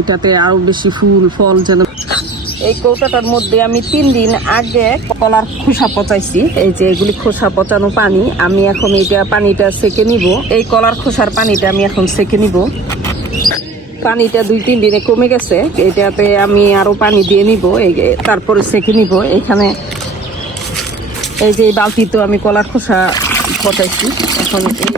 এটাতে আরও বেশি ফুল, ফল যেন এই কৌটাটার মধ্যে আমি তিন দিন আগে কলার খোসা পচাইছি। এই যে এগুলি খোসা পচানো পানি, আমি এখন এটা পানিটা সেকে নিব। এই কলার খোসার পানিটা আমি এখন সেকে নিব। পানিটা দুই, তিন দিনে কমে গেছে। এটাতে আমি আরও পানি দিয়ে নিব তারপরে সেকে নিব। এখানে এই যে এই বালতি তো আমি কলার খোসা পচাইছি। এখন এই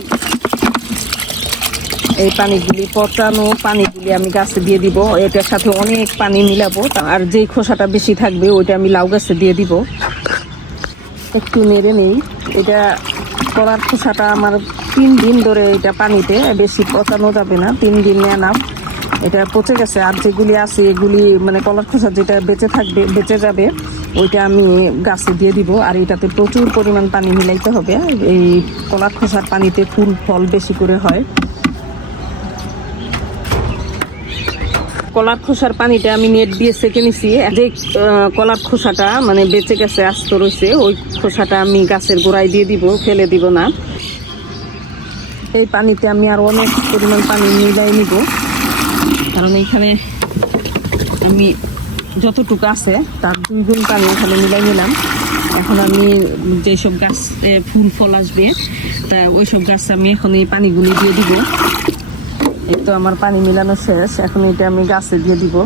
এই পানিগুলি পচানো পানিগুলি আমি গাছে দিয়ে দিব। এটার সাথে অনেক পানি মিলাবো। আর যেই খোসাটা বেশি থাকবে, ওইটা আমি লাউ গাছে দিয়ে দিব। একটু নেড়ে নেই। এটা কলার খোসাটা আমার তিন দিন ধরে এটা পানিতে বেশি পচানো যাবে না। তিন দিন নাম এটা পচে গেছে। আর যেগুলি আছে, এগুলি মানে কলার খোসা যেটা বেঁচে থাকবে, বেঁচে যাবে, ওইটা আমি গাছে দিয়ে দিব। আর এটাতে প্রচুর পরিমাণ পানি মিলাইতে হবে। এই কলার খোসার পানিতে ফুল, ফল বেশি করে হয়। কলার খোসার পানিটা আমি নেট দিয়ে সেকে নিছি। যে কলার খোসাটা মানে বেঁচে গেছে, আস্ত রয়েছে ওই খোসাটা আমি গাছের গোড়ায় দিয়ে দিব, ফেলে দিব না। এই পানিতে আমি আরও অনেক পরিমাণ পানি মিলাই নিব। কারণ এইখানে আমি যতটুকু আছে, তার দুই গুণ পানি এখানে মিলাই নিলাম। এখন আমি যেসব গাছ ফুল ফল আসবে, তা ওইসব গাছ আমি এখন এই পানিগুলি দিয়ে দিব। তো আমার পানি মিলানো শেষ। এখন এটা আমি গাছে দিয়ে দিব।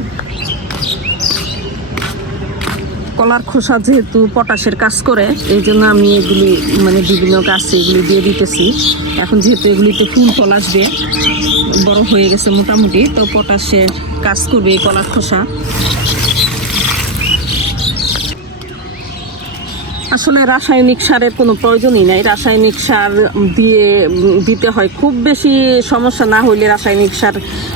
কলার খোসা যেহেতু পটাশের কাজ করে, এই জন্য আমি এগুলি মানে বিভিন্ন গাছে এগুলি দিয়ে দিতেছি। এখন যেহেতু এগুলিতে ফুল ফল আসবে, বড় হয়ে গেছে মোটামুটি, তো পটাশের কাজ করবে এই কলার খোসা। আসলে রাসায়নিক সারের কোনো প্রয়োজনই নাই। রাসায়নিক সার দিয়ে দিতে হয়। খুব বেশি সমস্যা না হইলে রাসায়নিক সার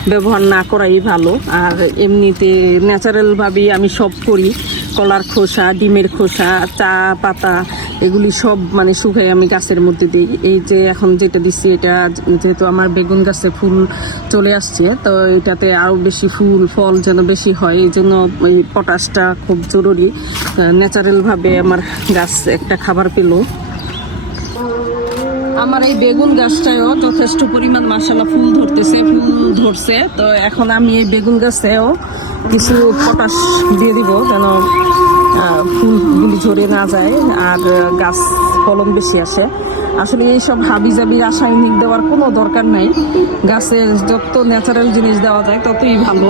ব্যবহার না করাই ভালো। আর এমনিতে ন্যাচারালভাবেই আমি সব করি। কলার খোসা, ডিমের খোসা, চা, পাতা এগুলি সব মানে শুকাই আমি গাছের মধ্যে দিই এই যে এখন যেটা দিচ্ছি, এটা যেহেতু আমার বেগুন গাছে ফুল চলে আসছে, তো এটাতে আরও বেশি ফুল, ফল যেন বেশি হয়, এই জন্য এই পটাশটা খুব জরুরি। ন্যাচারালভাবে আমার গাছ একটা খাবার পেল। আমার এই বেগুন গাছটাও যথেষ্ট পরিমাণ মাসালা ফুল ধরতেছে, ফুল ধরছে। তো এখন আমি এই বেগুন গাছেও কিছু পটাশ দিয়ে দিব যেন ফুল ফুলগুলি ঝরে না যায় আর গাছ ফলন বেশি আসে। আসলে এইসব হাবি জাবি রাসায়নিক দেওয়ার কোনো দরকার নাই। গাছের যত ন্যাচারাল জিনিস দেওয়া যায় ততই ভালো।